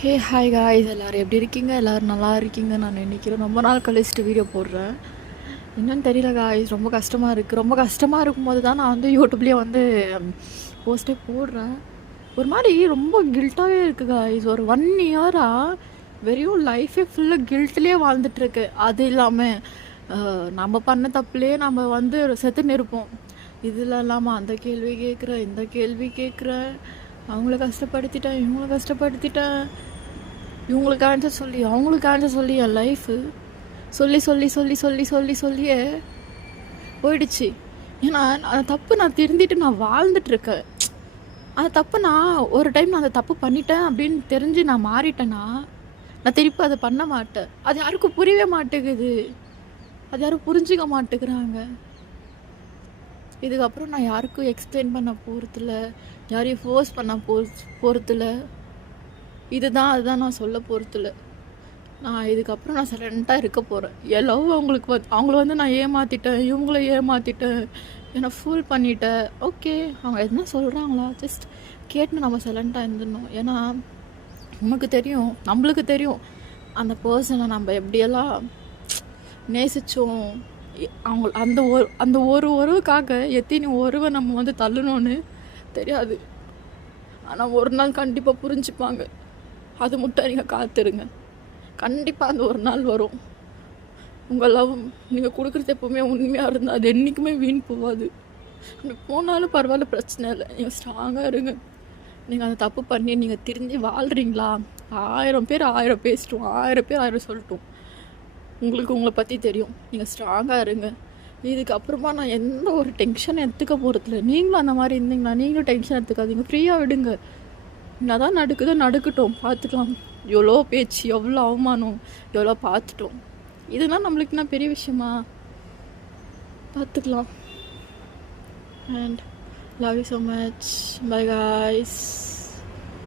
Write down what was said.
Hey hi guys, எல்லோரும் எப்படி இருக்கீங்க? எல்லோரும் நல்லா இருக்கீங்கன்னு நான் நினைக்கிறேன். ரொம்ப நாள் கழிச்சிட்டு வீடியோ போடுறேன். என்னன்னு தெரியல காய்ஸ், ரொம்ப கஷ்டமாக இருக்குது. ரொம்ப கஷ்டமாக இருக்கும்போது தான் நான் வந்து யூடியூப்லேயே வந்து போஸ்ட்டே போடுறேன். ஒரு மாதிரி ரொம்ப கில்ட்டாகவே இருக்குது காய்ஸ். ஒரு 1 இயராக வெறும் லைஃபே ஃபுல்லாக கில்ட்லேயே வாழ்ந்துட்டுருக்கு. அது இல்லாமல் நம்ம பண்ண தப்புலேயே நம்ம வந்து செத்துன்னு இருப்போம். இதில் இல்லாமல் அந்த கேள்வி கேட்குறேன், இந்த கேள்வி கேட்குறேன், அவங்கள கஷ்டப்படுத்திட்டேன், இவங்கள கஷ்டப்படுத்திட்டேன், இவங்களுக்கு ஆன்சர் சொல்லி அவங்களுக்கு ஆன்சர் சொல்லி என் லைஃபு சொல்லி சொல்லி சொல்லி சொல்லி சொல்லி சொல்லியே போயிடுச்சு. ஏன்னா அந்த தப்பு நான் திருந்திட்டு நான் வாழ்ந்துட்டுருக்கேன். அந்த தப்பு நான் ஒரு டைம் நான் அந்த தப்பு பண்ணிட்டேன் அப்படின்னு தெரிஞ்சு நான் மாறிட்டேன்னா நான் திருப்பி அதை பண்ண மாட்டேன். அது யாருக்கும் புரியவே மாட்டேங்குது. அது யாரும் புரிஞ்சுக்க மாட்டேங்கிறாங்க. இதுக்கப்புறம் நான் யாருக்கும் எக்ஸ்பிளைன் பண்ண போகிறதில்ல, யாரையும் ஃபோர்ஸ் பண்ண போகிறதில்ல. இதுதான் அதுதான் நான் சொல்ல போகிறதில்ல. நான் இதுக்கப்புறம் நான் சைலண்ட்டாக இருக்க போகிறேன். என் லவ் அவங்கள வந்து நான் ஏமாற்றிட்டேன், இவங்கள ஏமாற்றிட்டேன், என்னை ஃபூல் பண்ணிட்டேன். ஓகே, அவங்க எதுனா சொல்கிறாங்களா ஜஸ்ட் கேட்டு நம்ம சைலண்ட்டாக இருந்துடணும். ஏன்னா நம்மளுக்கு தெரியும் அந்த பர்சனை நம்ம எப்படியெல்லாம் நேசித்தோம். அந்த ஒரு உறவுக்காக எத்தனை உறவை நம்ம வந்து தள்ளணும்னு தெரியாது. ஆனால் ஒரு நாள் கண்டிப்பாக புரிஞ்சுப்பாங்க. அது மட்டும் நீங்கள் காத்துருங்க. கண்டிப்பாக அந்த ஒரு நாள் வரும். உங்கள் லவ் நீங்கள் கொடுக்குறது எப்போவுமே உண்மையாக இருந்தால் அது என்றைக்குமே வீண் போகாது. போனாலும் பரவாயில்ல, பிரச்சனை இல்லை. நீங்கள் ஸ்ட்ராங்காக இருங்க. நீங்கள் அந்த தப்பு பண்ணி நீங்கள் திரும்பி வாழ்கிறீங்களா? 1000 பேர் 1000 பேசிட்டோம், 1000 பேர் 1000 சொல்லட்டும். உங்களை பற்றி தெரியும். நீங்கள் ஸ்ட்ராங்காக இருங்க. இதுக்கப்புறமா நான் எந்த ஒரு டென்ஷன் எடுத்துக்க போகிறதில்ல. நீங்களும் அந்த மாதிரி இருந்தீங்களா? நீங்களும் டென்ஷன் எடுத்துக்காதீங்க, ஃப்ரீயாக விடுங்க. என்ன தான் நடக்கட்டும், பார்த்துக்கலாம். எவ்வளோ பேச்சு, எவ்வளோ அவமானம், எவ்வளோ பார்த்துட்டோம். இதெல்லாம் நம்மளுக்கு என்ன பெரிய விஷயமா? பார்த்துக்கலாம். And love you so much. By guys.